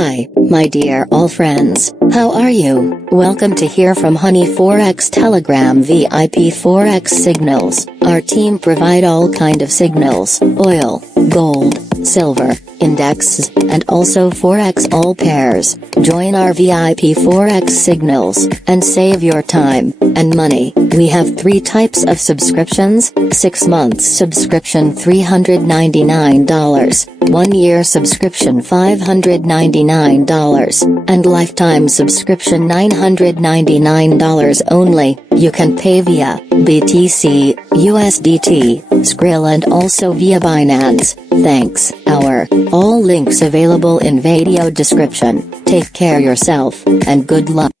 Hi, my dear all friends, how are you? Welcome to Hear from Honey Forex Telegram VIP Forex Signals. Our team provide all kind of signals, oil, gold, silver, indexes, and also Forex all pairs. Join our VIP Forex Signals, and save your time and money. We have 3 types of subscriptions: 6 months subscription $399, 1 year subscription $599, and lifetime subscription $999 only. You can pay via BTC, USDT, Skrill, and also via Binance. Thanks. All links available in video description. Take care yourself, and good luck.